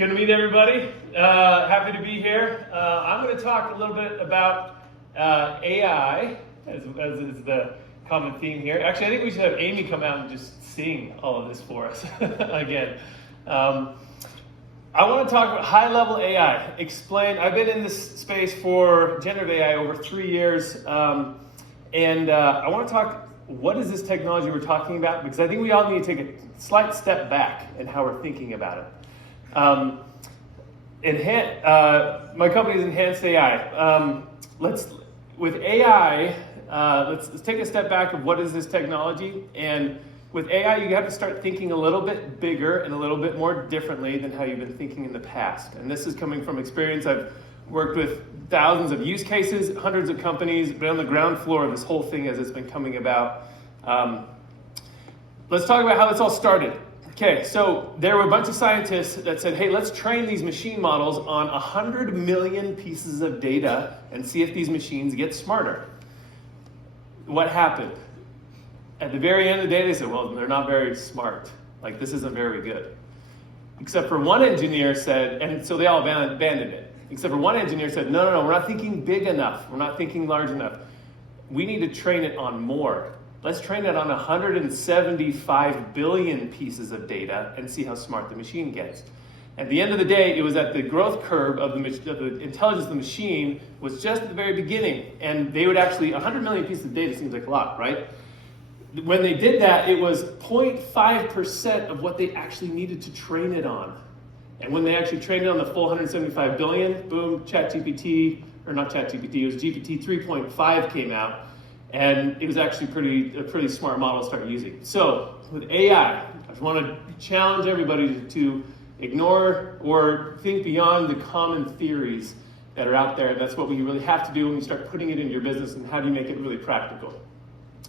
Good to meet everybody. Happy to be here. I'm going to talk a little bit about AI, as is the common theme here. Actually, I think we should have Amy come out and just sing all of this for us again. I want to talk about high-level AI. I've been in this space for generative AI over 3 years, and I want to talk, what is this technology we're talking about? Because I think we all need to take a slight step back in how we're thinking about it. My company is Enhanced AI. With AI, let's take a step back of what is this technology. And with AI, you have to start thinking a little bit bigger and a little bit more differently than how you've been thinking in the past. And this is coming from experience. I've worked with thousands of use cases, hundreds of companies, been on the ground floor of this whole thing as it's been coming about. Let's talk about how this all started. Okay, so there were a bunch of scientists that said, hey, let's train these machine models on 100 million pieces of data and see if these machines get smarter. What happened? At the very end of the day, they said, well, they're not very smart. Like, this isn't very good. Except for one engineer said, and so they all abandoned it. Except for one engineer said, no, we're not thinking big enough. We're not thinking large enough. We need to train it on more. Let's train it on 175 billion pieces of data and see how smart the machine gets. At the end of the day, it was at the growth curve of the intelligence of the machine was just at the very beginning. And they would actually, 100 million pieces of data seems like a lot, right? When they did that, it was 0.5% of what they actually needed to train it on. And when they actually trained it on the full 175 billion, boom, ChatGPT, or not ChatGPT, it was GPT 3.5 came out. And it was actually a pretty smart model to start using. So with AI, I just want to challenge everybody to ignore or think beyond the common theories that are out there. That's what we really have to do when you start putting it into your business, and how do you make it really practical.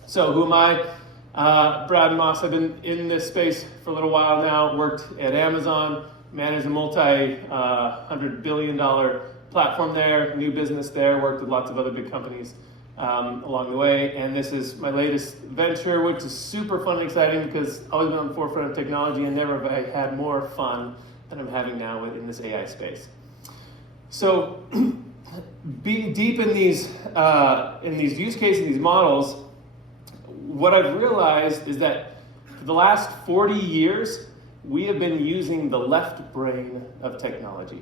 So who am I? Brad Moss. I've been in this space for a little while now, worked at Amazon, managed a multi-$100 billion platform there, new business there, worked with lots of other big companies along the way, and this is my latest venture, which is super fun and exciting because I've always been on the forefront of technology and never have I had more fun than I'm having now in this AI space. So being deep in these use cases, these models, what I've realized is that for the last 40 years, we have been using the left brain of technology.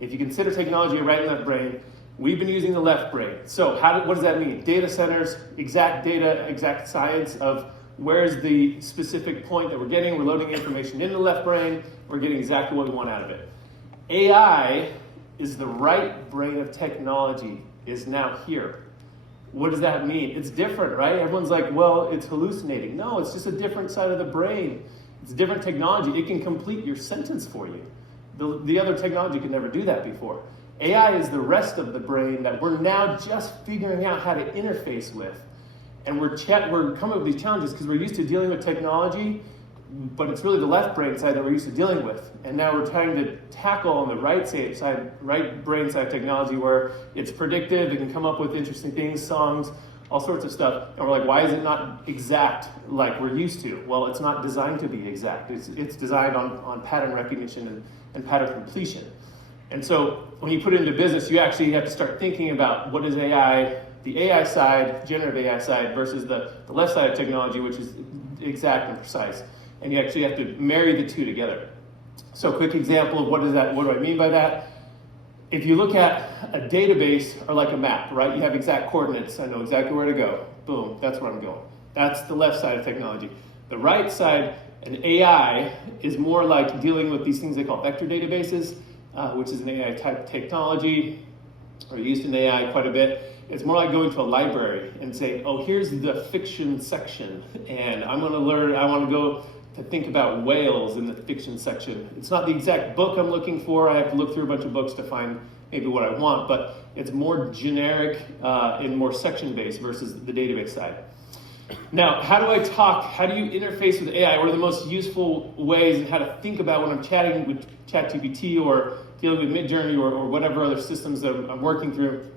If you consider technology a right and left brain, we've been using the left brain. So what does that mean? Data centers, exact data, exact science of where's the specific point that we're getting. We're loading information into the left brain. We're getting exactly what we want out of it. AI is the right brain of technology, is now here. What does that mean? It's different, right? Everyone's like, well, it's hallucinating. No, it's just a different side of the brain. It's different technology. It can complete your sentence for you. The other technology could never do that before. AI is the rest of the brain that we're now just figuring out how to interface with. And we're coming up with these challenges because we're used to dealing with technology, but it's really the left brain side that we're used to dealing with. And now we're trying to tackle on the right brain side technology where it's predictive, it can come up with interesting things, songs, all sorts of stuff. And we're like, why is it not exact like we're used to? Well, it's not designed to be exact. It's designed on pattern recognition and pattern completion. And so when you put it into business, you actually have to start thinking about what is AI, the AI side, generative AI side, versus the left side of technology, which is exact and precise. And you actually have to marry the two together. So a quick example of what do I mean by that? If you look at a database or like a map, right? You have exact coordinates. I know exactly where to go. Boom, that's where I'm going. That's the left side of technology. The right side, an AI, is more like dealing with these things they call vector databases, which is an AI type technology, or used in AI quite a bit. It's more like going to a library and saying, oh, here's the fiction section, and I want to go to think about whales in the fiction section. It's not the exact book I'm looking for. I have to look through a bunch of books to find maybe what I want, but it's more generic and more section-based versus the database side. Now, how do you interface with AI? What are the most useful ways and how to think about when I'm chatting with ChatGPT or dealing with Midjourney or whatever other systems that I'm working through?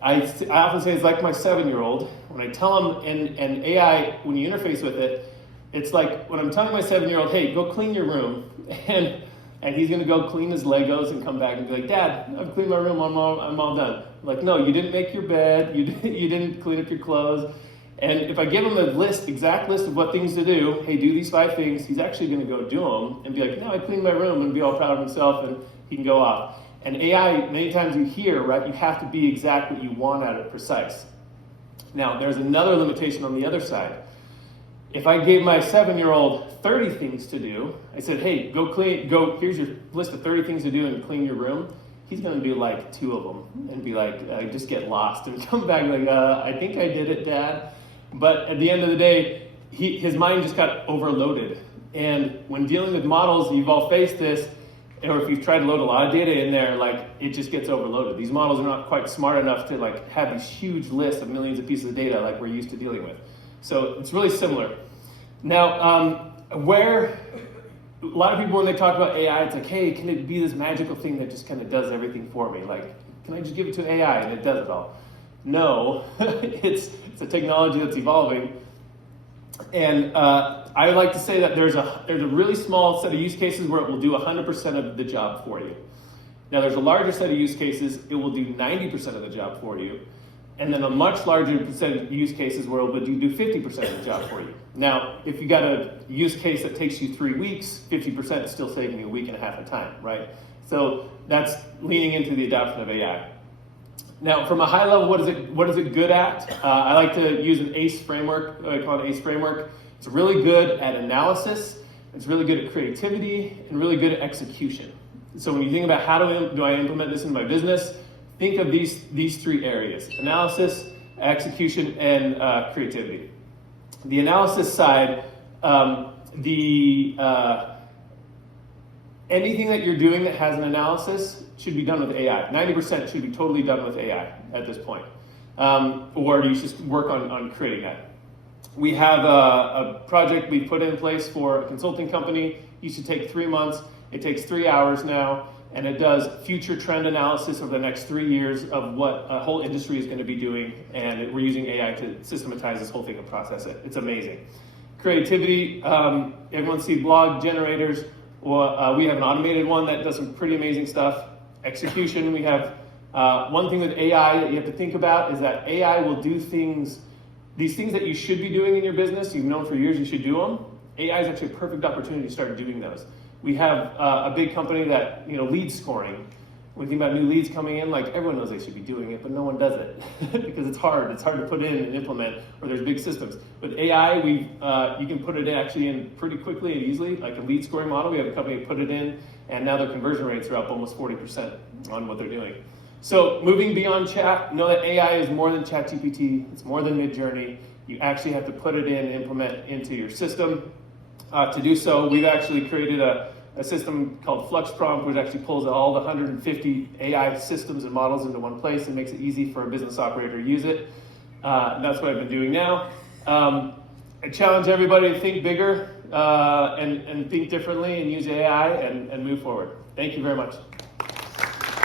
I often say it's like my 7-year-old. When I tell him, and AI, when you interface with it, it's like when I'm telling my 7-year-old, hey, go clean your room. And And he's gonna go clean his Legos and come back and be like, Dad, I've cleaned my room, I'm all done. I'm like, no, you didn't make your bed, you didn't clean up your clothes. And if I give him a exact list of what things to do, hey, do these 5 things, he's actually gonna go do them and be like, no, I cleaned my room, and be all proud of himself, and he can go off. And AI, many times you hear, right, you have to be exact what you want out of it, precise. Now, there's another limitation on the other side. If I gave my 7-year-old 30 things to do, I said, hey, here's your list of 30 things to do and clean your room, he's gonna do like 2 of them and be like, just get lost and come back like, I think I did it, Dad. But at the end of the day, his mind just got overloaded. And when dealing with models, you've all faced this, or if you've tried to load a lot of data in there, like it just gets overloaded. These models are not quite smart enough to like have these huge lists of millions of pieces of data like we're used to dealing with. So it's really similar. Now, where a lot of people, when they talk about AI, it's like, hey, can it be this magical thing that just kind of does everything for me? Like, can I just give it to AI and it does it all? No, it's a technology that's evolving. And I like to say that there's a really small set of use cases where it will do 100% of the job for you. Now, there's a larger set of use cases, it will do 90% of the job for you. And then a much larger percent of use cases where it will do 50% of the job for you. Now, if you got a use case that takes you 3 weeks, 50% is still saving you a week and a half of time, right? So that's leaning into the adoption of AI. Now, from a high level, what is it good at? I like to use an ACE framework. I call it ACE framework. It's really good at analysis. It's really good at creativity and really good at execution. So when you think about how do I implement this in my business, think of these 3 areas: analysis, execution, and creativity. The analysis side, anything that you're doing that has an analysis should be done with AI. 90% should be totally done with AI at this point. Or you should work on creating that. We have a project we put in place for a consulting company. It used to take 3 months. It takes 3 hours now. And it does future trend analysis over the next 3 years of what a whole industry is going to be doing. And we're using AI to systematize this whole thing and process it. It's amazing. Creativity, everyone see blog generators. Well, we have an automated one that does some pretty amazing stuff. Execution, we have one thing with AI that you have to think about is that AI will do these things that you should be doing in your business, you've known for years you should do them. AI is actually a perfect opportunity to start doing those. We have a big company that, lead scoring. When you think about new leads coming in, like everyone knows they should be doing it, but no one does it because it's hard. It's hard to put in and implement, or there's big systems. With AI, you can put it actually in pretty quickly and easily. Like a lead scoring model, we have a company that put it in, and now their conversion rates are up almost 40% on what they're doing. So moving beyond chat, know that AI is more than ChatGPT. It's more than Midjourney. You actually have to put it in and implement into your system. To do so, we've actually created a system called FluxPrompt, which actually pulls all the 150 AI systems and models into one place and makes it easy for a business operator to use it. And that's what I've been doing now. I challenge everybody to think bigger and think differently and use AI and move forward. Thank you very much.